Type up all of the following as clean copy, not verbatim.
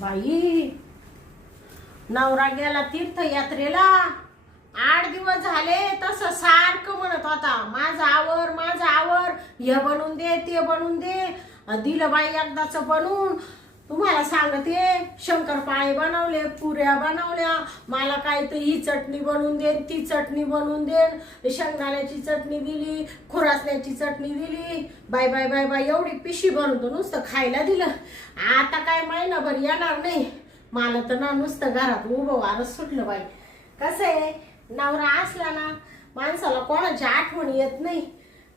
बाई नवरा गेला तीर्थयात्रेला 8 दिवस झाले तसं सारखं म्हणत होता माझं आवर हे बनवून दे ते बनवून दे. दिलं बाई एकदाच बनवून. तुम्हाला सांगते शंकरपाळे बनवले, पुऱ्या बनवल्या, मला काय तर ही चटणी बनवून दे ती चटणी बनवून दे, शेंगदाण्याची चटणी दिली, खुरासण्याची चटणी दिली. बाय बाय बाय बाय एवढी पिशी बनवतो नुसतं खायला दिलं. आता काय महिनाभर येणार नाही मला तर ना, नुसतं घरात उभं वारच सुटलं बाई. कसं आहे नवरा असला ना माणसाला कोणाची आठवण येत नाही.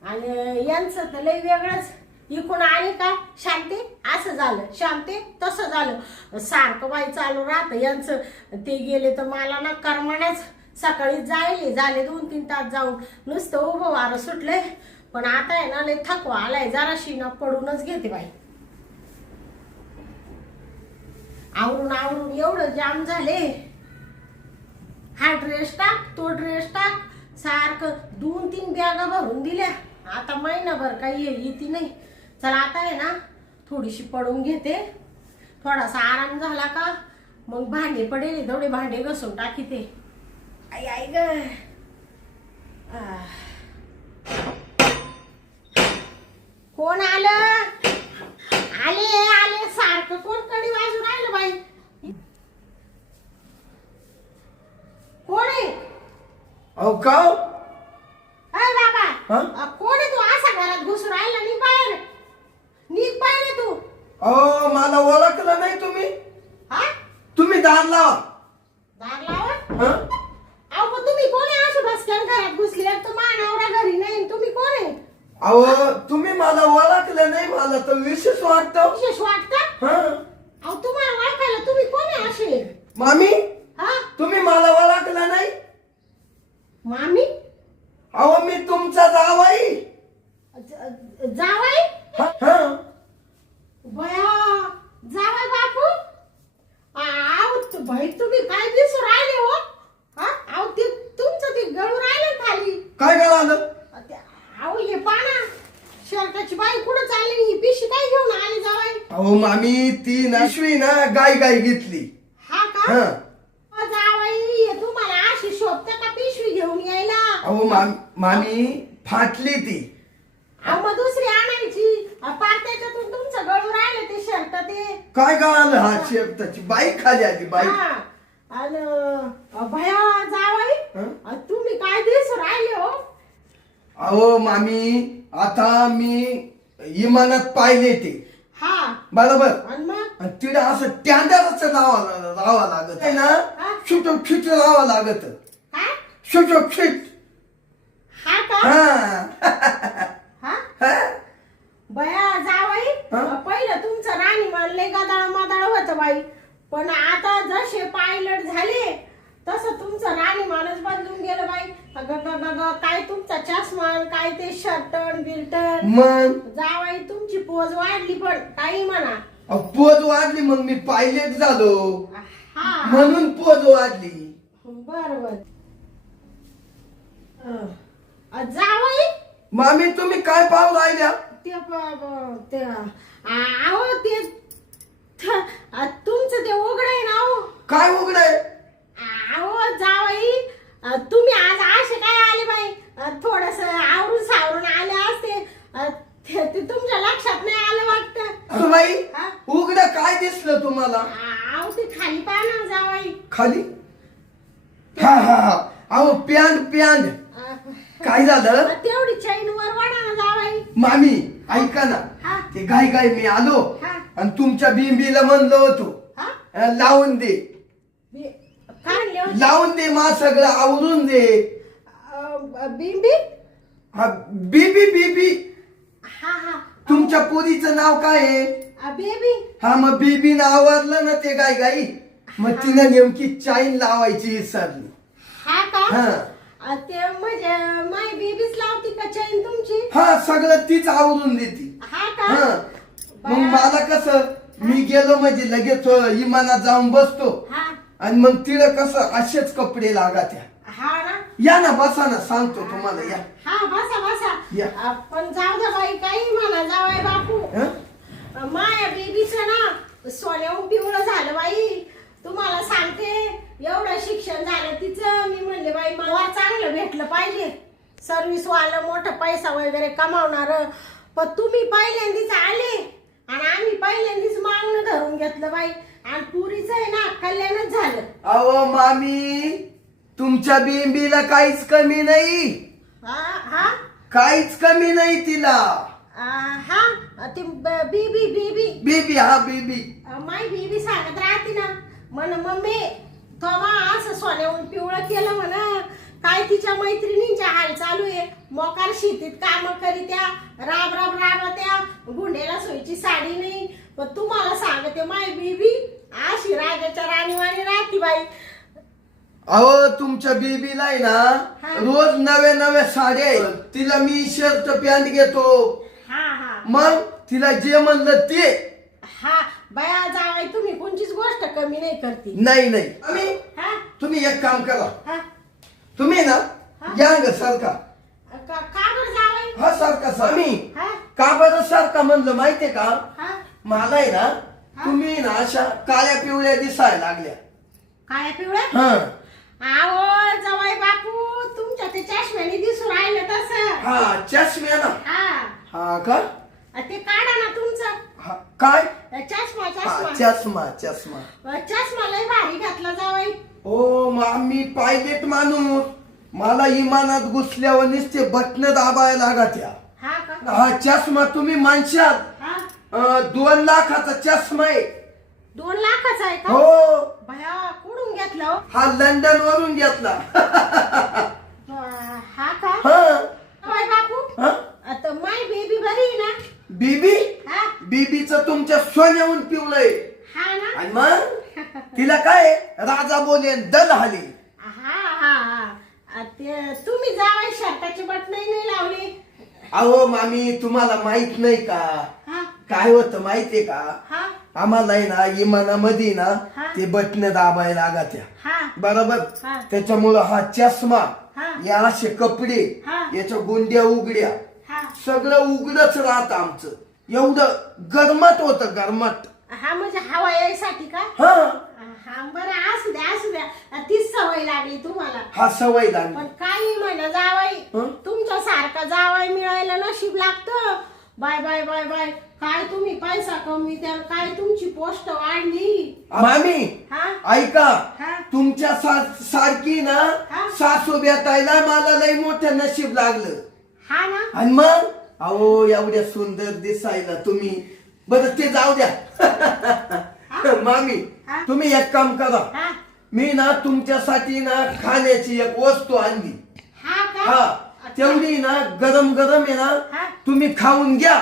आणि यांचं तर लय वेगळंच. इकडून आले का शांती असं झालं, शांती तसं झालं, सारखं बाई चालू राहतं यांचं. ते गेले तर मला ना करमानाच. सकाळी जायले झाले 2-3 तास जाऊन नुसतं उभं वारं सुटलंय. पण आता आहे ना लय थकवा आलाय, जराशी ना पडूनच घेते बाई. आवरून एवढं जाम झाले. हा ड्रेस टाक तो ड्रेस टाक, सारखं 2-3 बॅगा भरून दिल्या. आता महिनाभर काही येते नाही. चला आता आहे ना थोडीशी पडून घेते, थोडासा आराम झाला का मग भांडे पडेल तेवढे भांडे घसून टाकीते. आई आई ग. कोण आलं? आले सारखं कोण कडी वाजून राहिलं बाई. कोण आहे? अहो का अरे बाबा कोण आहे तू? असा घरात घुसून राहिला? निघ बाहेर तू. अहो मला ओळखलं नाही तुम्ही? हा तुम्ही दार लावा. दार लावा? अहो पण तुम्ही कोण आहे? अशी बसक्यान घरात घुसली तर मानवरा घरी नाही, तुम्ही कोण आहे? अहो तुम्ही मला ओळखलं नाही, मला तर विशेष वाटतं. विशेष वाटतं? अहो तुम्हाला ओळखायला तुम्ही कोण आहे असे? मामी हा तुम्ही मला ओळखलं नाही? मामी? अहो मी तुमचा जावई. जावई? बया जावई बापू. भाई तुम्ही काय दिसू राहिले हो? अहो ते तुमचं ते गळू राहिले खाली. काय झालं? अहो हे पाना शर्टाची बाई कुठं चालली? ही पिशी काय घेऊन आली जावई? अहो मामी ती नशवी ना गाय घेतली. हा का? जावई हे तुम्हाला अशी शोभते का पिशवी घेऊन यायला? अहो मामी फाटली ती. मग दुसरी आणायची. पार त्याच्यातून तुमचं गळू राहिले ते शर्ट ते. काय गळालं? हा शेपटाची बाई खाली आली बाई. आणि भया जावई तुम्ही काय दिसू राहिले हो? अहो मामी आता मी इमानात पाहिले ते. हा बरोबर. आणि मग तिला असं टँडरच लावा लागत आहे ना. फिट लावा लागत. काय? फिट. हा का? हा बया जावई पहिलं तुमचं राणी मानले गदाळ मादाळ होतं बाई. पण आता जसे पायलट झाले तसं तुमचं राणी माणूस बदलून गेलं बाई. काय तुमचा चष्मा, काय ते शर्टन बिल्टन. मग जावई तुमची पोज वाढली. पण काही म्हणा पोज वाढली मग मी पायलट झालो म्हणून पोज वाढली. बरोबर. जावई मामी तुम्ही काय पाव राहिल्या? अहो ते तुमचं ते उघड आहे ना. हो काय उघडाय? अहो जावई तुम्ही आज असे काय आले बाई? थोडस आवरून सावरून आले असते. ते तुमच्या लक्षात नाही आलं वाटतं. बाई उघड काय दिसलं तुम्हाला? अहो ते खाली पाहा जावई. खाली? हा अहो प्यान काय झालं? तेवढी चैन वर वाढा ना जावई. मामी ऐका ना, ते गाय मी आलो आणि तुमच्या बिंबीला म्हणलो होतो लावून दे. लावून दे मा सगळं आवरून दे. बिंबी? बीबी. तुमच्या पोरीचं नाव काय आहे? बेबी. मग बीबीनं आवरलं ना ते गाई. मग तिनं नेमकी चाईन लावायची विसरली. हा का? ते म्हणजे माय बेबीच लावती का चैन तुमची? सगळं तीच आवरून देते. हा का? मग मला कसं मी गेलो म्हणजे लगेच इमानात जाऊन बसतो आणि मग तिला कसं असेच कपडे लागात्या. या ना बसा ना, सांगतो तुम्हाला. या बसा. पण जाऊ द्या बाई काही म्हणा जावाय बापू. माया बेबीचं ना सोन्याहून पिवळं झालं बाई. तुम्हाला सांगते, एवढं शिक्षण झालं तिचं. मी म्हणले बाई मला चांगलं भेटलं पाहिजे, सर्व्हिस वालं, मोठं पैसा वगैरे कमावणार. पण तुम्ही पहिल्यांदीच आले आणि आम्ही पहिल्यांदीच मागणं धरून घेतलं बाई. आणि पुरीचं आहे ना कल्याणच झालं. अहो मामी, तुमच्या बिंबीला काहीच कमी नाही. हा काहीच कमी नाही तिला. हा ती बीबी बीबी बीबी, हा बीबी. माय बीबी सांगत राहते ना म्हण मम्मी तो असं सोन्याहून पिवळं केलं म्हणा. काय तिच्या मैत्रिणींच्या हाल चालू आहे, मोकार शेतीत काम करीत्या, राब राब राबत्या, गुंडेला सोयीची साडी नाही. पण तुम्हाला सांगते माय बीबी अशी राजाच्या राणीवाणी राहती बाई. अहो तुमच्या बेबीला आहे ना रोज नव्या नव्या साड्या आहेत. तिला मी शर्ट पॅन्ट घेतो. हा मग तिला जे म्हणलं ते. हा बया जावाई तुम्ही कोणचीच गोष्ट कमी नाही करती. नाही नाही. आम्ही हा तुम्ही एक काम करा, हा तुम्ही ना या ग सारखा. का बरं जावाई? हा सारखा स्वामी. हा का बरं सारखा म्हणलं माहितीये का? हा मला आहे ना तुम्ही ना अशा काळ्या पिवळ्या दिसायला लागल्या. काय पिवळ्या? हा आवो जवाई बापू तुमच्या ते चष्म्याने दिसू राहिलं तसं. हा चष्म्या ना. हा का? ते काढा ना तुमचं. हा, काय? चष्मा हा, चष्मा चष्मा चष्मा. चष्मा लय भारी घातला जावाई. ओ मी पाहिलेत माणूस. मला इमानात घुसल्यावर नुसते बटन दाबायला लागत्या. हा का? हा चष्मा तुम्ही माणसात हा 2 लाखाचा चष्मा आहे. 2 लाखाचा आहे का? हो. भया कुठून घेतला हो? हा लंडन वरून घेतला. हा का? हा जवाई बापू हा? आता माय बेबी बरी आहे ना? बीबी. हा बीबीचं तुमच्या सोन्याहून पिवलंय. हा ना? आणि मग तिला काय राजा बोले दल हाली. हा हा हा ते तुम्ही जावाई शर्टाची बटन नाही लावली. अहो मामी तुम्हाला माहित नाही का हा काय होतं माहितीये का? हा आम्हाला आहे ना इमानामध्ये ना हा. ते बटन दाबायला लागत्या. हा बरोबर. हा. त्याच्यामुळं हा चष्मा, हा. या असे कपडे, हा. याच्या गुंड्या उघड्या, हा सगळं उघडच राहत आमचं. एवढं गरमट होतं गरमट. हा म्हणजे हवा यायसाठी का? हा हा बरं असू द्या. तीच सवय लागली तुम्हाला. हा सवय लागली. पण काही म्हणा जावाई, हं? तुमच्या सारखा जावाई मिळायला नशीब लागतं. Bye bye bye bye. काय तुम्ही पैसा कमी त्या काय तुमची पोस्ट वाढली. मामी हा ऐका, हा. तुमच्या सारखी ना हा. सासू भेटायला मला लय मोठं नशीब लागलं. हा ना? आणि मग अहो एवढ्या सुंदर दिसायला तुम्ही. बरं ते जाऊ द्या. मामी हा. तुम्ही एक काम करा, हा मी ना तुमच्यासाठी ना खाण्याची एक वस्तू आणली. हा का? हा तेवढी ना गरम गरम आहे हा. ना, तुम्ही खाऊन घ्या.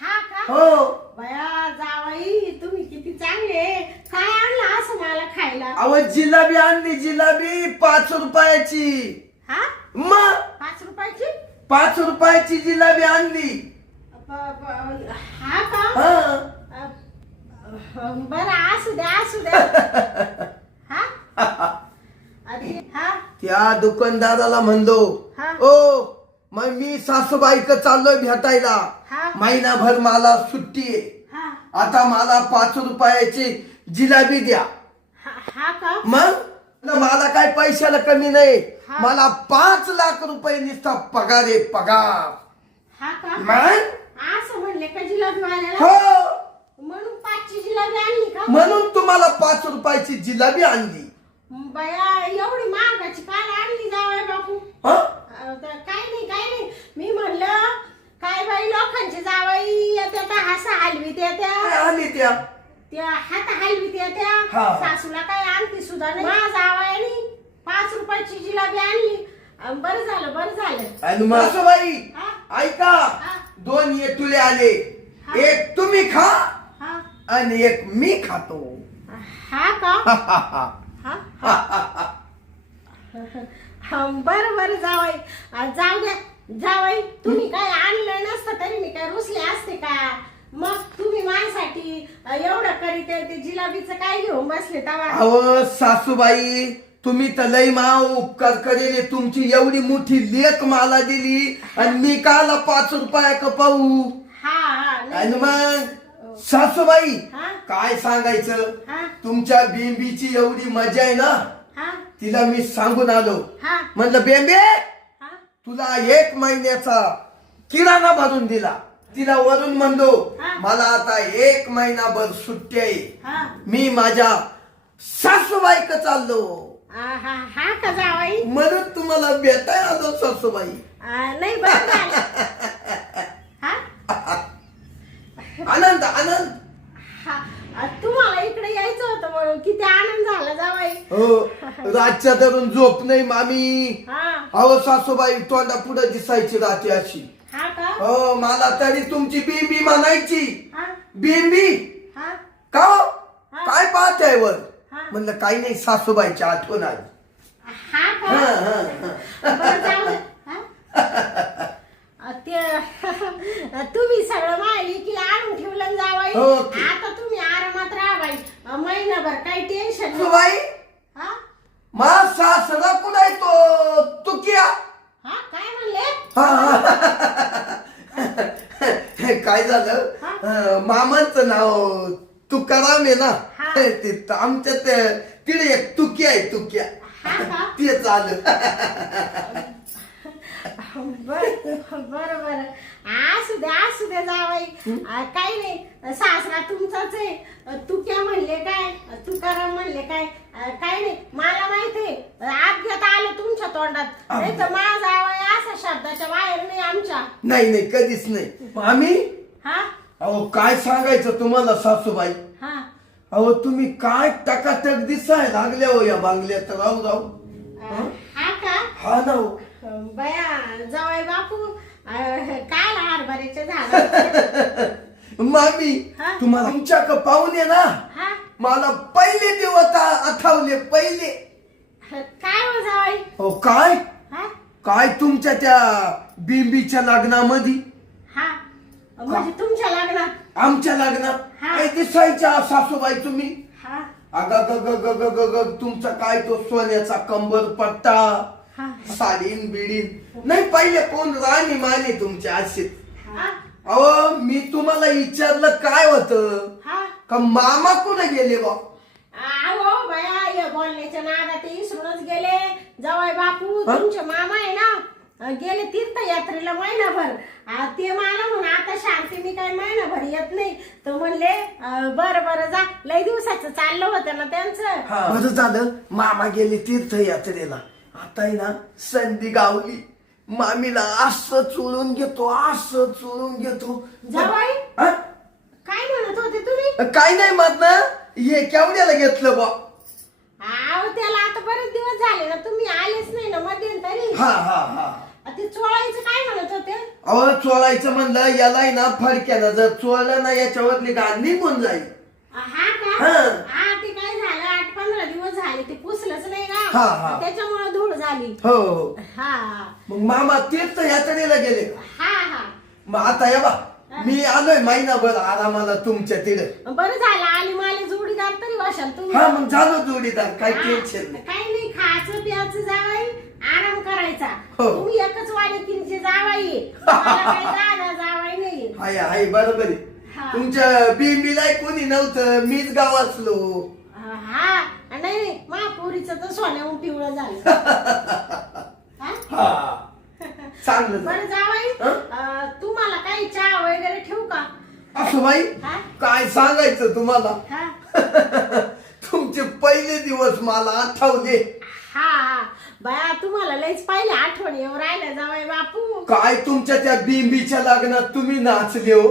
हा का? हो. बया जावाई तुम्ही किती चांगले. काय आणलं असं मला खायला? अहो जिलाबी आणली, जिलाबी 5 रुपयाची. हा मग 5 रुपयाची? 5 रुपयाची जिलाबी आणली. हा का? हा बरं असू द्या. हा हा त्या दुकानदाराला म्हणलो, हा. ओ मग मी सासूबाईक चाललोय भेटायला. हा. महिनाभर मला सुट्टी आहे. हा आता मला 5 रुपयाची जिलाबी द्या. हा का? मग मला काय पैशाला कमी नाही. हा. मला 5 लाख रुपये नुसता पगार आहे, पगार. हा का? मग असं म्हणले का जिलाबी वाल्याला? हो, म्हणून 5ची जिलाबी आणली का? म्हणून तुम्हाला 5 रुपयाची जिलाबी आणली. बया एवढी महागाची काय आणली जावई बापू? हा? काय नाही. मी म्हणलं काय बाई लोकांची जावई येत्या तर हसा हलवीत येत्या, काय आणली त्या? त्या हात हलवीत येत्या. हा. सासूला काय आणती सुद्धा नाही. माझ्या जावयानी 5 रुपयाची जिलाबी आणली. बरं झालं. आणि मग सासूबाई हा? ऐका, हा. 2 येतुले आले. हा. एक तुम्ही खा हा आणि एक मी खातो. हा का? हा बरं जावई. जाऊ द्या जावई, तुम्ही काय आणलं नसतं तरी मी काय रुसले असते का? मग तुम्ही माझ्यासाठी एवढं करीत ते जिलाबीचं काय घेऊन बसले तवा? अहो सासूबाई, तुम्ही तर लय उपकार करेले. तुमची एवढी मोठी लेक मला दिली आणि मी काला 5 रुपया का पाहू. हा आणि मग सासूबाई हा? काय सांगायचं हा? तुमच्या बेंबीची एवढी मजा आहे ना हा? तिला मी सांगून आलो हा? म्हणलं बेंबे हा? तुला 1 महिन्याचा किराणा भरून दिला तिला वरून म्हणलो हा? मला आता 1 महिनाभर सुट्टी आहे हा? मी माझ्या सासूबाईक चाललो हा का जावाई? म्हणून तुम्हाला भेटायला आलो सासूबाई नाही बरं झालं. हा? आनंद आनंद तुम्हाला इकडे यायचं होतं म्हणून किती आनंद झाला जावाई. हो रातच्या धरून झोप नाही मामी हा? अहो सासूबाई तोंडा पुढे दिसायची रात्री अशी हा का? हो मला तरी तुमची बिंबी म्हणायची हा? बिंबी हा? का हो? हा? काय पाहताय वर हा? म्हणलं काही नाही सासूबाईची आठवण आली हा का? हा, हा, बरं जाऊ दे. हा? ते तुम्ही सगळं माहिती की आणून ठेवलं जावाई. हो. आता तुम्ही आरामात राहा बाई. महिनाभर काही टेन्शन नाही. सासूबाई हा? मा सासरा कुणाय तो तुकिया हा काय म्हणले? काय झालं मामांचं नाव तुकाराम आहे ना हा. ते आमच्या तिकडे एक तुकी आहे तुक्या हा का? तेच आलं बर असू दे जावाई. काही नाही सासरा तुमचाच आहे. तू क्या म्हणले काय तुकाराम म्हणले काय काही नाही मला माहितीये अपघात आलं तुमच्या तोंडात नाही तर माझा जावाई असा शब्दाच्या बाहेर नाही आमच्या. नाही कधीच नाही मामी हा? अहो काय सांगायचं तुम्हाला सासूबाई हा? अहो तुम्ही काय टकाटक दिसाय लागल्या हो या बांगल्यात राहू राहू हा का? हा ना हो. बया जावाई बापू काय हरभऱ्याच्या झाड. मामी हा? तुम्हाला तुमच्या पाहुणे ना हा? मला पहिले दिवस आठवले पहिले काय हो जावाई? हो काय हा? काय तुमच्या त्या बिंबीच्या लग्नामध्ये हा म्हणजे तुमच्या लग्नात आमच्या लग्नात हा. काय दिसायच्या सासूबाई तुम्ही हा? तुमचा काय तो सोन्याचा कंबर पट्टा हा? साडीन बिडीन नाही पहिले कोण राणी माने तुमच्या असे हा? अहो मी तुम्हाला विचारलं काय होतं हा? का मामा कुठे गेले बा अहो बया या बोलण्याच्या नादात ते इसरूनच गेले. जावाई बापू हा? तुमचे मामा आहे ना गेले तीर्थयात्रेला महिनाभर. ते मला म्हणून आता शांती मी काय महिनाभर येत नाही तर म्हणले बरं जा लय दिवसाचं चाललं होतं ना त्यांचं. बरं झालं मामा गेले तीर्थयात्रेला आता आहे ना संधी गावली मामीला असं चोळून घेतो जावाई हा? काय म्हणत होते तुम्ही? काय नाही मत ना हे केवढ्याला घेतलं बा अहो त्याला आता बरेच दिवस झाले ना तुम्ही आलेच नाही ना मध्यंतरी. हा ते चोळायचं काय म्हणत होते? अहो चोळायचं म्हणलं याला ना फडक्यानं जर चोळलं ना याच्यावरली गाड निघून जाईल. हा का? हा. हा ते काय झालं 8-15 दिवस झाले ते पुसलंच नाही हा. का त्याच्यामुळे धूळ झाली. हो हा मग मामा तीर्थयात्रेला गेले हा मग आता या बा मी आलोय महिनाभर आरामाला तुमच्या तिथे बरं झालं आली मला जोडीदार तरी वाशाल तुम्ही. हा मग झालो जोडीदार काही हा, टेन्शन नाही. काही नाही खायचं प्यायचं जावाई आराम करायचा. हो. तुम्ही एकच वाडीचे जावाई मला काही दादा जावाई नाही. हाय बरोबर आहे. हा. तुमच्या बिंबीला कोणी नव्हतं मीच गावाचलो. हा नाही महापुरीचं तर सोन्याहून पिवळं झालं. हा? हा चांगलं बरं जावाई तुम्हाला काही चहा वगैरे ठेवू का? असं बाई हा? काय सांगायचं तुम्हाला हा? तुमचे पहिले दिवस मला आठवले. हा बया तुम्हाला लयच पाहिले आठवण येऊ राहिल्या जावाई बापू. काय तुमच्या त्या बिंबीच्या लग्नात तुम्ही नाचले हो.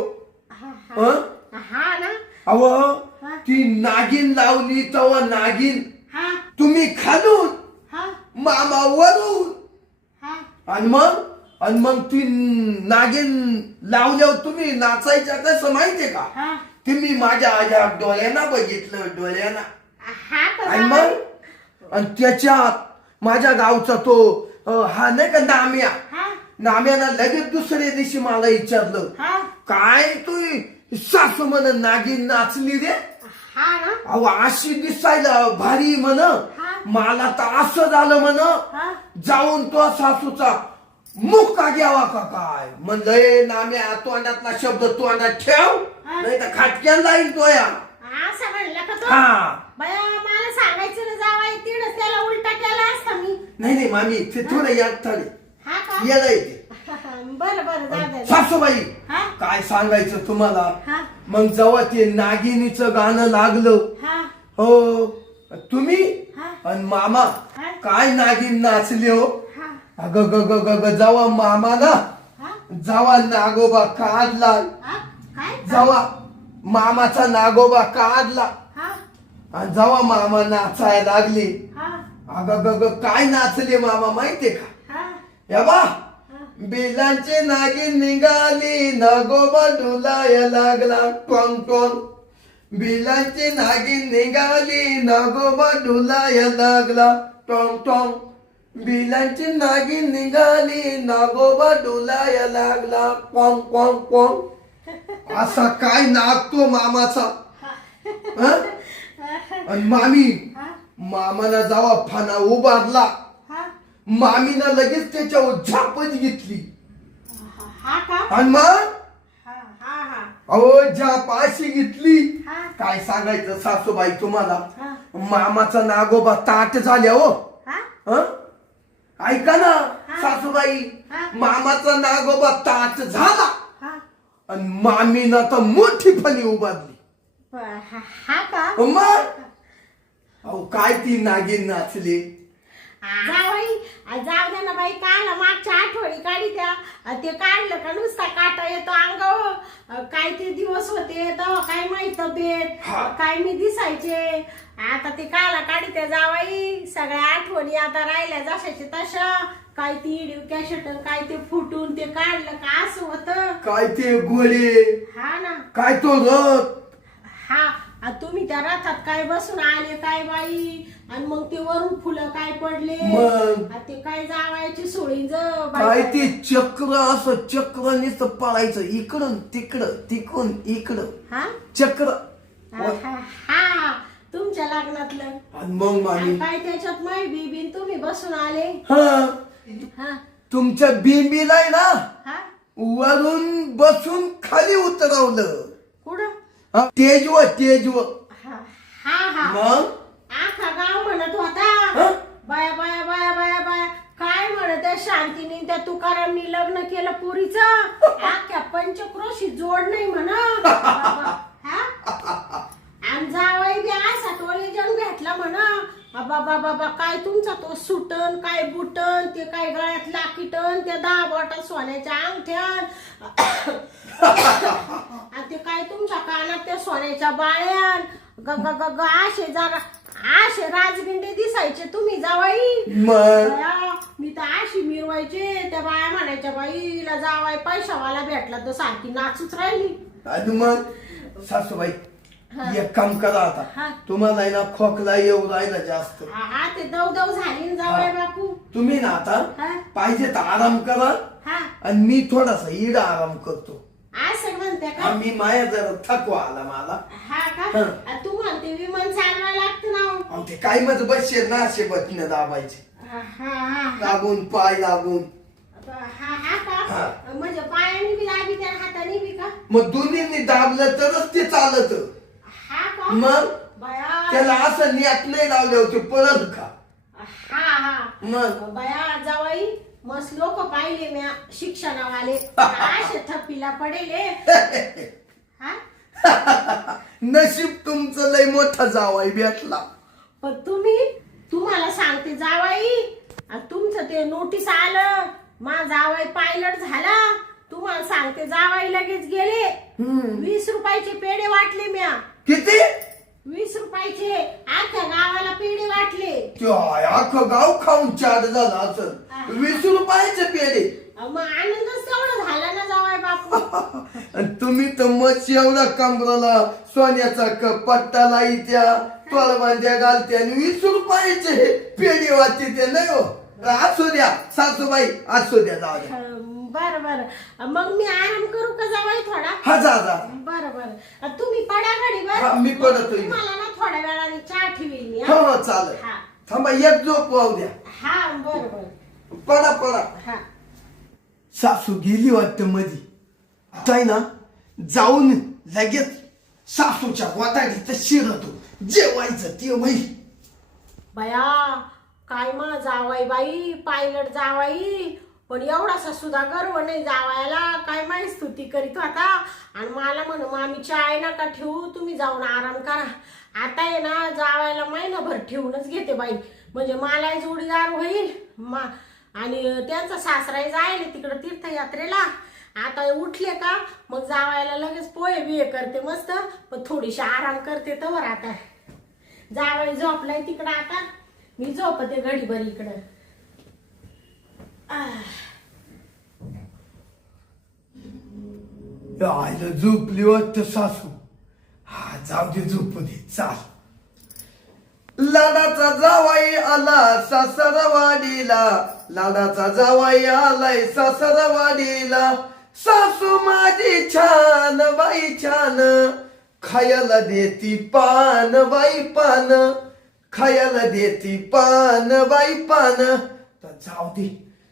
हा हं? हा ना. अहो हा? ती नागिन लावली तव नागिन हा? तुम्ही खालून हा? मामा वरून हा? आणि मग ती नागिन लावल्यावर तुम्ही नाचायच्या कसं माहितीये का हा? तुम्ही माझ्या आजा डोळ्यांना बघितलं डोळ्यांना हा का आणि जावई? मग आणि त्याच्यात माझ्या गावचा तो हा नाही का नाम्या हा? नाम्यानं लगेच दुसऱ्या दिवशी मला विचारलं हा? काय तू सासू म्हण नागिन नाचली रे. हा ना. अहो अशी दिसायला भारी म्हण हा? मला तर असं झालं म्हण हा? जाऊन तो सासूचा मुक्का घ्यावा का काय म्हणलं नाम्या तोंडातला शब्द तोंडात ठेव हा. नाही तर खाटक्याला जाईल तो या. असं म्हणलं का तो हा बया मला सांगायचं ना जावाई तिडच त्याला उलटा केला असता मी. नाही मामी ते थोडं याडथाळे हा का येडा येते. बरं बरं जाऊ दे. सासूबाई हा काय सांगायचं तुम्हाला. हा मग जेव्हा ते नागिनीचं गाणं लागलं हा हो तुम्ही हा आणि मामा हा. काय नागिन नाचले हो. हा अग ग ग ग ग जेव्हा मामाला हा जेव्हा नागोबा काढला हा काय जेव्हा मामाचा नागोबा काढला हा आणि जेव्हा मामा नाचायला लागले हा अग ग ग काय नाचले मामा माहितीये का. हा या बा बेलांचे नागिन निघाली नागोबा डुलाया लागला टोंग टोंग. बेलांचे नागिन निघाली नागोबा डुलाया लागला टोंग टोंग. बेलांची नागिन निघाली नागोबा डुलाया लागला पोंग पोंग पोंग. असा काय नागतो मामाचा. हं? आणि मामी हा मामाना जावा फाना उभारला हा मामीना लगेच त्याच्यावर झापच घेतली हा का आणि मग हा हा हा अहो झाप अशी घेतली हा काय सांगायचं सासूबाई तुम्हाला. हा मामाचा नागोबा ताट झाल्या हो. हा हं? ऐका ना सासूबाई हा. मामाचा नागोबा ताट झाला हा आणि मामीना तर मोठी फणी उभारली. हा का मग अहो काय ती नागिन नाचली. जावई जाऊ दे ना बाई काला मागच्या आठवणी काढी त्या ते काढलं का नुसता काटा येतो अंगावर. काय ते दिवस होते तेव्हा काय माहित तब्येत हा. काय मी दिसायचे. आता ते काला काढी त्या जावाई सगळ्या आठवणी आता राहिल्या जशाचे तशा. काय ती इडीव कॅशेट काय ते फुटून ते काढलं का असं होतं. काय ते गोळे हा ना काय तो रथ. हा तुम्ही त्या रथात काय बसून आले काय बाई आणि मग ते वरून फुलं काय पडले मग ते काय जावायची सोळी काय ते चक्र असं चक्र नुसतं पळायचं इकडून तिकडं तिकडून इकडं हा चक्र. हा हा तुमच्या लग्नातलं आणि मग मामी आणि काय त्याच्यात माय बीबीन तुम्ही बसून आले. हा हा तुमच्या बिंबीला आहे ना हा वरून बसून खाली उतरवलं. कुठं हा, तेजवर तेजवर. हा हा हा मग आखा गाव म्हणत होता हा? बाया बाया बाया बाया बाया काय म्हणत त्या शांतीने त्या तुकारामनी लग्न केलं पुरीचं अख्ख्या पंचक्रोशी जोड नाही म्हणा. आणि जावई बी असा टोलेजन भेटला म्हणा. बाबा बाबा काय तुमचा तो सुटन काय बुटन ते काय गळ्यात लाकीटन त्या 10 बोटा सोन्याच्या अंगठ्यान आणि ते काय तुमच्या कानात त्या सोन्याच्या बाळ्यान ग ग ग ग असे जरा असे राजगिंडे दिसायचे तुम्ही जावाई. मग मी तर अशी मिरवायचे त्या बाया म्हणायच्या बाईला जावाय पैशावाला भेटला तर सारखी नाचूच राहिली. आणि मग सासूबाई एक काम करा हा. आता तुम्हाला आहे ना खोकला येऊ राहिला जास्त. हा ते दव झाली ना जावाय बापू. तुम्ही ना आता हा पाहिजे तर आराम करा हा आणि मी थोडासा इड आराम करतो. असं म्हणते का मी माया जरा थकवा आला मला. हा का हा. तू म्हणते विमान चालवायला लागतं ना. अहो, ते काही माझं बसशे ना असे बटणं दाबायचे हा हा हा लागून पाय लागून. हा हा का हा. म्हणजे पायाने बी दाबी त्या हाताने बी का. मग दोन्हींनी दाबलं तरच ते चालत. हा का मग बया त्याला असं नेट नाही लावले होते पळत का. हा हा मग बया जावाई मस्त लोक पाहिले म्या शिक्षणावाले असे थप्पीला पडेले. हा नशीब तुमचं लय मोठा जावाई भेटला. पण तुम्हाला सांगते जावाई आणि तुमचं ते नोटीस आलं माझा जावाई पायलट झाला. तुम्हाला सांगते जावाई लगेच गेले 20 रुपयाचे पेढे वाटले म्या. किती 20 रुपयाचे आख्या गावाला पेढे वाटले. अख्खं गाव खाऊन चाट झाला असं. 20 रुपयाचे पेढे. मग आनंदच तेवढा झाला ना जावाय बापू. आणि तुम्ही तर मग एवढा कमराला सोन्याचा पट्टा लाईत्या तोळबांध्या घालत्या आणि 20 रुपयाचे पेढे वाटते ते नाही हो. असू द्या सासूबाई असू द्या जाऊ द्या. बरं बरं मग मी आराम करू का जावाई थोडा. हा जा जा. बरं बरं तुम्ही पडा घडी हा, मी पडतोय. मला ना थोड्या वेळाने चहा ठेवील मी. हो हो चालेल. हा थांबा एक झोप वाहू द्या. हा बरं बरं पडा पडा. हा सासू गेली वाटतं मधी काय ना जाऊन लगेच सासूच्या गोदाडीत शिरतो, जेवायचं ते होईल. बया काय मग जावाई बाई, पायलट जावाई, पण एवढासा सुद्धा गर्व नाही जावायला. काय माहिती स्तुती करीत होता आणि मला म्हण मामी चाय नका ठेवू, तुम्ही जाऊन आराम करा. आता आहे ना जावायला महिनाभर ठेवूनच घेते बाई, म्हणजे मला जोडीदार होईल आणि त्यांचा सासराही जायला तिकडं तीर्थयात्रेला. आता उठले का मग जावायला लगेच पोहे बिये करते मस्त, पण थोडीशी आराम करते तर. आता जावाई झोपलाय तिकडं, आता मी झोपते घडीभर इकडं. आईला झोपली वाटत सासू. हा जाऊ दे, झोपू दे, चाल. लाडाचा जावाई आला सासरवाडीला, लाडाचा जावाई आलाय सासरवाडीला. सासू माझी छान बाई छान, खायला देती पान बाई पान, खायला देती पान बाई पान. तर जाऊ दे,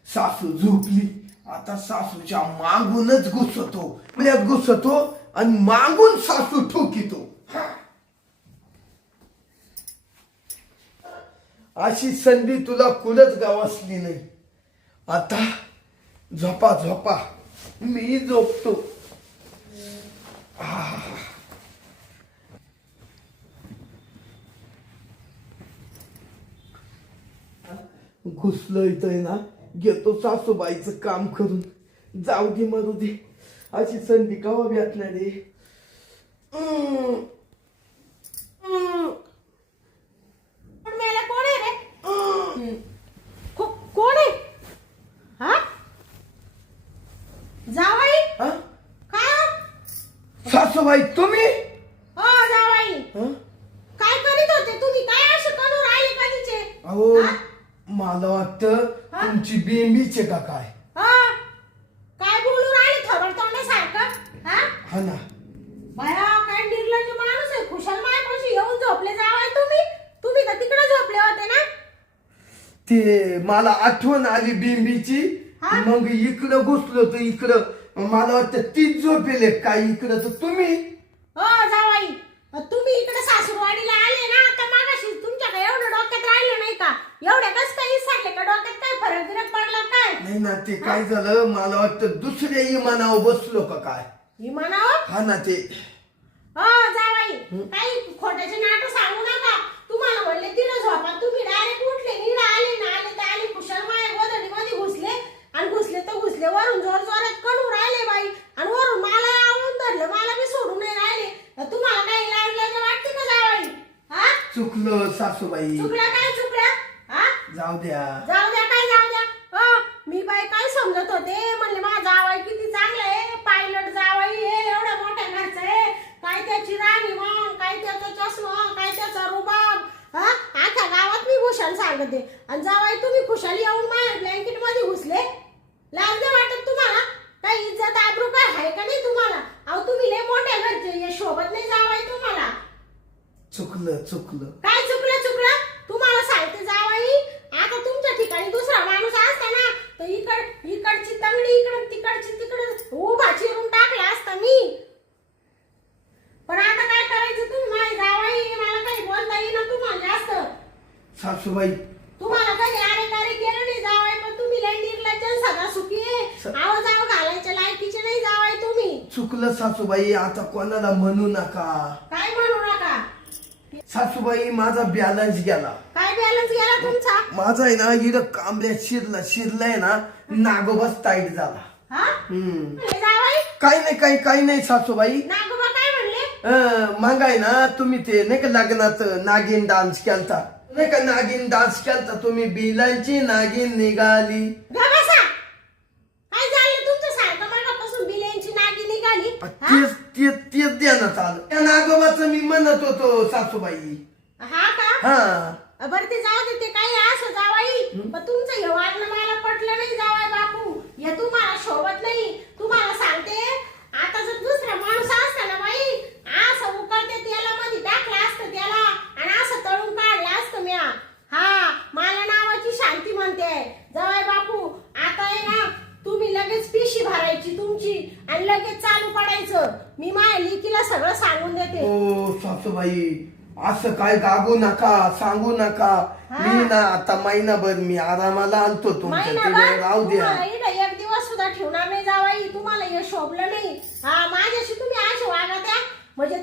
सासू झोपली. आता सासूच्या मागूनच घुसतो, मल्यात घुसतो आणि मागून सासू ठोकितो. अशी संधी तुला कुलच गावासली नाही. आता झोपा झोपा, मी झोपतो. घुसलं इथं ना, घेतो सासूबाईचं काम करून. जाऊ दे, मरू दे, अशी संधी कवा भेटणार रे. मेला कोण आहे रे? कोण आहे? हा जावाई? हा? काय सासूबाई तुम्ही? हो जावाई, हं? काय करीत होते तुम्ही? काय असं करून राहिले कधीचे? अहो, हा? मला वाटतं हा? तुमची बेंबीचे का काय. हा? काय बोलून राहिले थोबड तोंडासारखं? हा हा ना. बाया काय निर्लज्ज माणूस आहे. खुशाल मायापाशी येऊन झोपले जावाई तुम्ही. तुम्ही का तिकडे झोपले होते ना? ते मला आठवण आली बेंबीची, हा? मग इकडं घुसलो तर इकडं मला वाटतं तीच झोपेले काय, इकडं तर तुम्ही. हो जावाई, तुम्ही इकडे सासूरवाडीला आले ना, आता मागाशी तुमच्या काय एवढं डोक्यात राहिलं नाही का? एवढे कस काही सांगले का? डोक्यात काय फरक बिरक पडला काय? नाही ना, ते काय झालं, मला वाटतं दुसऱ्या इमानावर बसलो का काय. विमानावर? हा ना, ते हो जावाई, काही खोट्याचे नाटक सांगू नका. तुम्हाला म्हणले तिथं झोपा, तुम्ही डायरेक्ट उठले, नीड आले ना, आले तर आले. खुशाल माया गोधडी मध्ये घुसले आणि घुसले तर घुसले, वरून जोर जोरात कडू राहिले बाई, आणि वरून मला आवडून धरलं, मला बी सोडून नाही राहिले. तुम्हाला काही लाज लाज वाटते का जावाई? हा चुकलं सासूबाई, चुकलं? काय चुकलं? हा जाऊ द्या. जाऊ द्या, काय जाऊ द्या? मी बाई काय समजत होते, म्हणले माझा जावाई किती चांगला आहे, पायलट जावाई आहे, एवढ्या मोठ्या घरचा आहे, काय त्याची राणीमान, काय त्याचा चष्मा, काय त्याचा रुबाब. हा आख्या गावात मी खुशाल सांगते, आणि जावाई तुम्ही खुशाल येऊन माझ्या ब्लँकेट मध्ये घुसले. लाज नाही वाटत तुम्हाला? काही इज्जत आबरू काय आहे का नाही तुम्हाला? अहो तुम्ही लय मोठ्या घरचे, हे शोभत नाही जावाई तुम्हाला. चुकलं चुकलं. काय चुकलं? चुकलं तुम्हाला सांगते जावाई, आता तुमच्या ठिकाणी दुसरा माणूस असता ना, तर इकडची तंगडी इकडं, तिकडची तिकडं उभा चिरून टाकला असता मी. पण आता काय करायचं? तुम्ही माझी जावाई, मला काही बोलता येईना तुम्हाला जास्त. सासूबाई, तुम्हाला कधी अरे कार्य केलं नाही जावाई, पण तुम्ही लय निर्लज्ज सदा सुखी आहे. आवाज घालायच्या लायकीचे नाही जावाई तुम्ही. चुकलं सासूबाई, आता कोणाला म्हणू नका. काय म्हणू नका. सासूबाई, माझा बॅलन्स गेला. काय बॅलन्स गेला तुमचा? माझा आहे ना, इथं कांबऱ्यात शिरलाय ना, नागोबाच टाईट झाला. हा जावाई? काही नाही सासूबाई. नागोबा काय म्हणले? मग आहे ना, तुम्ही ते नाही का लग्नात नागिन डान्स केलता, नाही का नागिन डान्स केलता तुम्ही, बिलांची नागिन निघाली. गा बसा. काय झालं तुमचं सारखं मागापासून बिल्यांची नागी निघाली? तेच ध्यानात आलं. त्या नागोबाचं मी म्हणत होतो सासूबाई. हा का? हा, बरं ते जाऊ दे, ते काही असं जावाई, पण तुमचं हे वागणं मला पटलं नाही जावाई बापू. हे तुम्हाला शोभत नाही. तुम्हाला सांगते, आता जर दुसरा माणूस असता ना बाई, असं उकळते तेलामध्ये टाकलं असतं त्याला आणि असं तळून काढलं असतं म्या. हा मला नावाची शांती म्हणते जावाई बापू. आता आहे ना, तुम्ही लगेच पिशी भरायची तुमची आणि लगेच चालू पडायचं. मी माझ्या लेकीला सगळं सांगून देते. ओ सासूबाई असं काय गागू नका, सांगू नका. मी ना आता महिनाभर मी आरामाला आणतो तुमच्या तिथे, राहू द्या. तुम्हाला इकडे एक दिवस सुद्धा ठेवणार नाही जावाई. तुम्हाला हे शोभलं नाही. हा माझ्याशी तुम्ही असे वागत आहे म्हणजे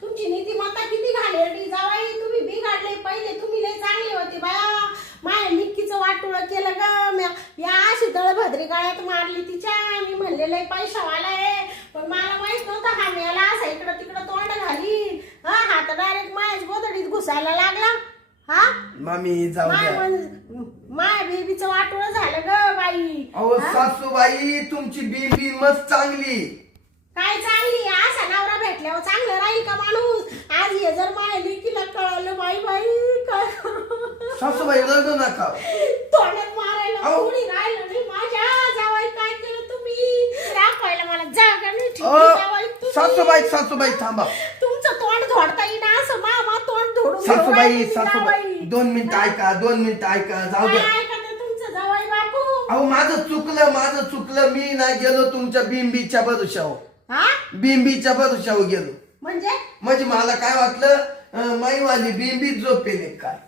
तुमची नीतिमत्ता किती घाणेरडी जावाई. तुम्ही बिघडले. पहिले तुम्ही लय चांगले होते बाया. माझ्या निक्कीचं वाटोळं केलं ग. या अशी दळभद्री गाळ्यात मारली तिच्या. मी म्हणले लय पैशावाला आहे, पण मला माहित नव्हतं हा मेला असा इकडं तिकडं तोंड घाली. हा तर डायरेक्ट माझ्याच गोदडीत घुसायला लागला. हा मामी जाऊ द्या. माय बेबीचं वाटोळं झालं ग बाई. अहो सासूबाई तुमची बीबी मस्त चांगली. काय चांगली असा नवरा भेटल्यावर चांगलं राहील का माणूस. आज हे जर माझ्या लेकीला कळलं बाई काय सासूबाई रडू नका. तोंडात मारायला कोणी राहिलं नाही. माझ्या जावाई काय केलं तुम्ही. दाखवायला मला जागा नाही ठेवली. सासूबाई थांबा. तुमचं तोंड झोडता येईना असं मामा तोंड झोडून सासूबाई 2 मिनिटं ऐका, 2 मिनिटं ऐका. जाऊ द्या. तुमचं जावाई बापू. अहो माझं चुकलं. मी ना गेलो तुमच्या बिंबीच्या भरोशावर. बिंबीच्या भरोशावर गेलो. म्हणजे मला काय वाटलं माईवाली बिंबी झोपेले काय.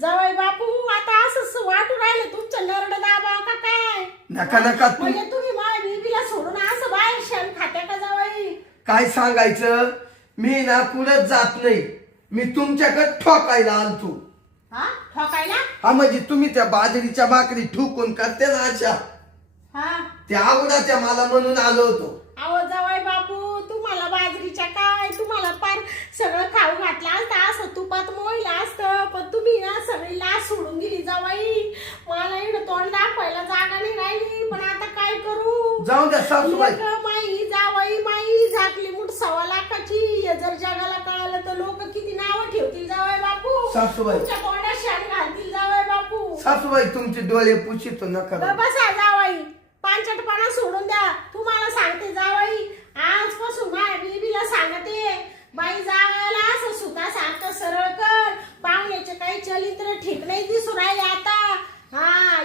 जावाई बापू आता असं वाटू राहिलं तुमचं नरड दाबा का काय. नका म्हणजे तुम्ही माझ्या बेबीला सोडून असं बाहेर शेण खात्या का जावाई. काय सांगायचं. मी ना कुठंच जात नाही. मी तुमच्याकडे ठोकायला आलतो. ठोकायला. हा म्हणजे तुम्ही त्या बाजरीच्या भाकरी ठोकून करते ना अशा, त्या आवडाच्या मला म्हणून आलो होतो. अहो जावाई बापू तुम्हाला बाजरीच्या काय तुम्हाला पार सगळं खाऊ घातलं असतं. असं तुपात मोळलं असतं. पण तुम्ही ना सगळी लाच सोडून दिली जावाई. मला इकडं तोंड दाखवायला जागा नाही राहिली. पण आता काय करू. जाऊ द्या सासूबाई. माई जावाई माई झाकली मुठ 1.25 लाखाची. हे जर जगाला कळालं तर लोक किती नावं ठेवतील जावाई बापू. सासूबाई तुमच्या तोंडात शान घालतील जावाई बापू. सासूबाई तुमचे डोळे पुशीतो नका. बसा जावाई. पांचटपणा सोडून द्या. तुम्हाला सांगते जावाई आजपासून माझ्या बेबीला सांगते बाई जावायला असं सुतासारखं सरळ कर. पाहुण्याचे काही चलित्र ठीक नाही दिसू राहिले आता.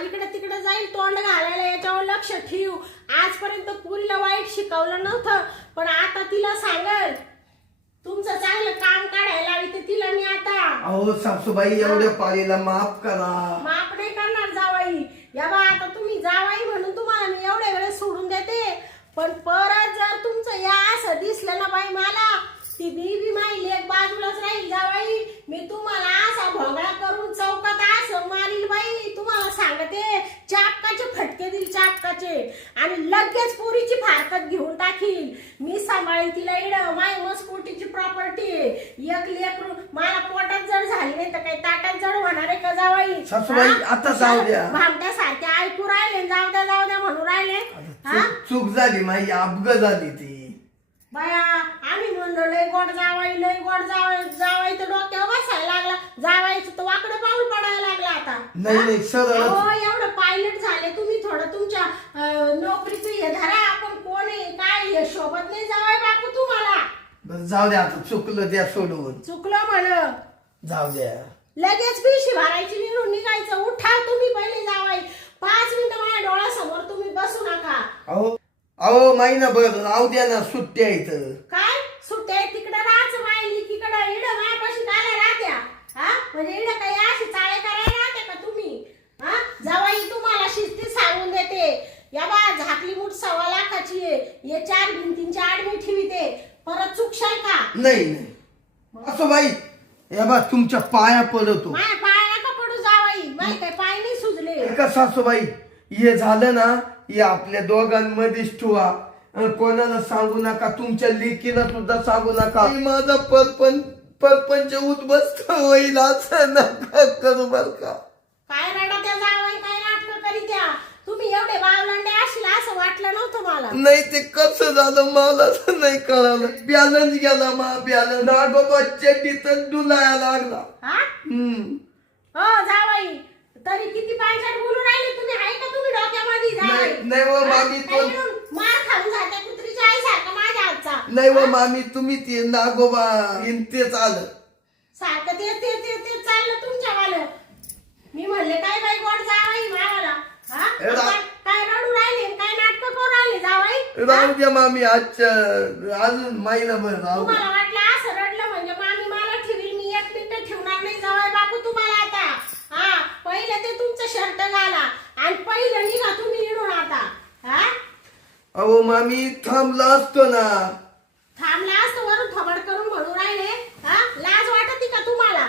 इकडे तिकडे जाईल तोंड घालायला. याच्यावर लक्ष ठेव. आजपर्यंत पुरीला वाईट शिकवलं नव्हतं, पण आता तिला सांगल तुमचं चांगलं काम काढायला लावते तिला मी आता. अहो सासूबाई एवढ्या पाळीला माफ करा. माफ नाही करणार जावाई. या बा आता तुम्ही जावाई म्हणून तुम्हाला मी एवढ्या वेळेस सोडून देते. पण परत जर तुमचं या असं दिसलं ना बाई मला ती बीबी माई लेक बाजूलाच राहील जावाई. मी तुम्हाला असा भोंगळा करून चौकात असं मारील बाई. तुम्हाला सांगते चापकाचे फटके दिल चापकाचे. आणि लगेच पोरीची फारकत घेऊन टाकील. मी सांभाळेल तिला. इड माय मस्कोटीची प्रॉपर्टी. एक लेकरू मला पोटात जड झाली नाही तर काही ताटात जड होणार आहे का जावाई. सासूबाई आता जाऊ द्या. भामट्यासारखे ऐकू राहिले. जाऊ द्या म्हणून राहिले. चूक झाली माझी, अपघात झाली ती. बाया आम्ही म्हणलो लय गोड जावाई जावाई तर डोक्यावर बसायला लागला. जावायचं तर वाकडं पाऊल पडायला लागला आता. नाही सरळ. एवढं पायलट झाले तुम्ही. थोडं तुमच्या नोकरीचं हे धरा. आपण कोण आहे काय हे शोभत नाही जावाई बापू तुम्हाला. जाऊ द्या आता चुकलं द्या सोडवून. चुकलं म्हण. जाऊ द्या. लगेच पिशी भरायची निघून निघायचं. उठा तुम्ही पहिले जावाई. 5 मिनिटं माझ्या डोळ्यासमोर तुम्ही बसू नका. अहो महिनाभर राहू द्या ना. सुट्ट्या इथं काय सुट्ट्या तिकडे राहायचं मायली तिकडे. इड मायापाशी काय राहत्या. म्हणजे इड काही अशी चाळे करायला राहते का तुम्ही. जावाई तुम्हाला शिस्ती सांगून देते. या बा झाकली मुठ 1.25 लाखाची आहे. हे 4 भिंतींच्या आड मी ठेवीते. परत चुकशाल का. नाही असं बाई. या बा तुमच्या पाया पडतो. माझ्या पाया नका पडू जावाई. माझे काही पाय नाही सुजले. का सासूबाई हे झालं ना हे आपल्या दोघांमध्येच ठेवा. कोणाला सांगू नका. तुमच्या लेकीला सुद्धा सांगू नका. माझा परपंच उद्ध्वस्त होईल असं नका करू बर का. काय रडा त्या जावाई काय नाटक करी त्या. तुम्ही एवढे बावलंडे असला असं वाटलं नव्हतं मला. नाही ते कसं झालं मला नाही कळालं. बॅलन्स गेला बॅलन्स नागोबाच्या तिथं डुलाया लागला. हो जावाई तरी किती पायचाट बोलून राहिले तुम्ही. आहे का तुम्ही डोक्यामध्ये जावाई. नाही व मामी मार खाऊन जाते कुत्रीच्या आईसारखं माझ्या हातचा. नाही व मामी तुम्ही ते नागोबा तेच आलं सारखं ते चाललं तुमच्यावालं. मी म्हणले काय बाई गोड जावाई मावाला. काय रडू राहिले काय नाटक करू म्हणले जावाई? राहू द्या मामी आजच्या अजून महिनाभर राहू द्या. तुम्हाला वाटलं असं रडलं म्हणजे मामी मला ठेवील, मी एक मिनिट ठेवणार नाही जावाई बापू तुम्हाला आता. हा पहिलं ते तुमचं शर्ट घाला आणि पहिलं निघा तुम्ही इडून आता. हा अहो मामी थांबला असतो ना. थांबला असतो वरून थोबड करून म्हणून राहिले. हा लाज वाटते का तुम्हाला?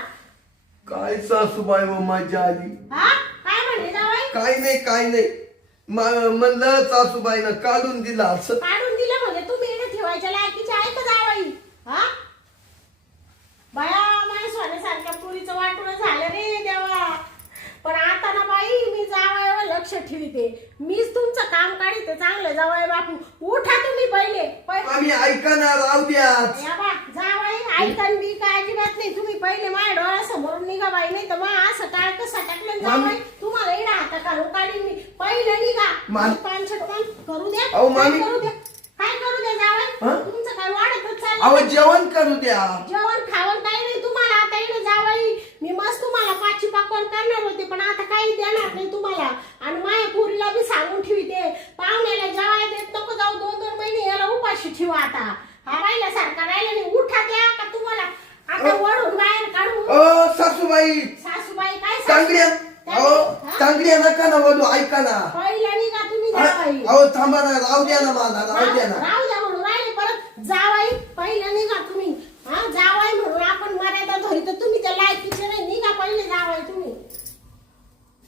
काय सासूबाई व माझ्या आली. हा काय म्हणले जावाई? काय नाही म्हणलं सासूबाईनं काढून दिला असं. काढून दिलं म्हणजे तुम्ही इकडे ठेवायच्या लायकीचे आहे का जावाई? हा बाया माझ्या सोन्यासारख्या पुरीचं वाटून झालं रे देवा. पण आता ना बाई मी जावयावर लक्ष ठेवते, मीच तुमचं काम काढते चांगलं. जावय बापू उठा तुम्ही पहिले. आम्ही ऐका ना राहू द्या. या बा जावई ऐकन बी काय अजिबात नाही. तुम्ही पहिले माझ्या डोळ्यासमोरून निघा बाई, नाही तर मग असं काय कसं टाकलं जावई तुम्हाला इडा हाता घालून काढीन मी. पहिलं निघा. पानछट करू द्या. अहो मामी करू द्या काय करू द्या जावई? तुमचं काय वाढतच चाललं. अहो जेवण करू द्या. जेवण खावण काही नाही तुम्हाला आता इकडे जावई. मी मस्त तुम्हाला पाची पाकवान करणार होते पण आता काही देणार नाही तुम्हाला. आणि माझ्या पुरीला बी सांगून ठेवते पाहुण्याला जेवायला देत नको जाऊ, 2-2 महिने याला उपाशी ठेवा. आता हा राहिला सारखा राहिला नाही. उठा द्या का तुम्हाला आता वळून बाहेर काढू. सासूबाई सासूबाई काय चांगल्या चांगल्या नका ना बोलू, ऐका ना. पहिला निघा तुम्ही जावाई. अहो थांबा ना राहू द्या ना मला राहू द्या ना. राहू द्या म्हणून राहिले परत जावाई. पहिला निघा तुम्ही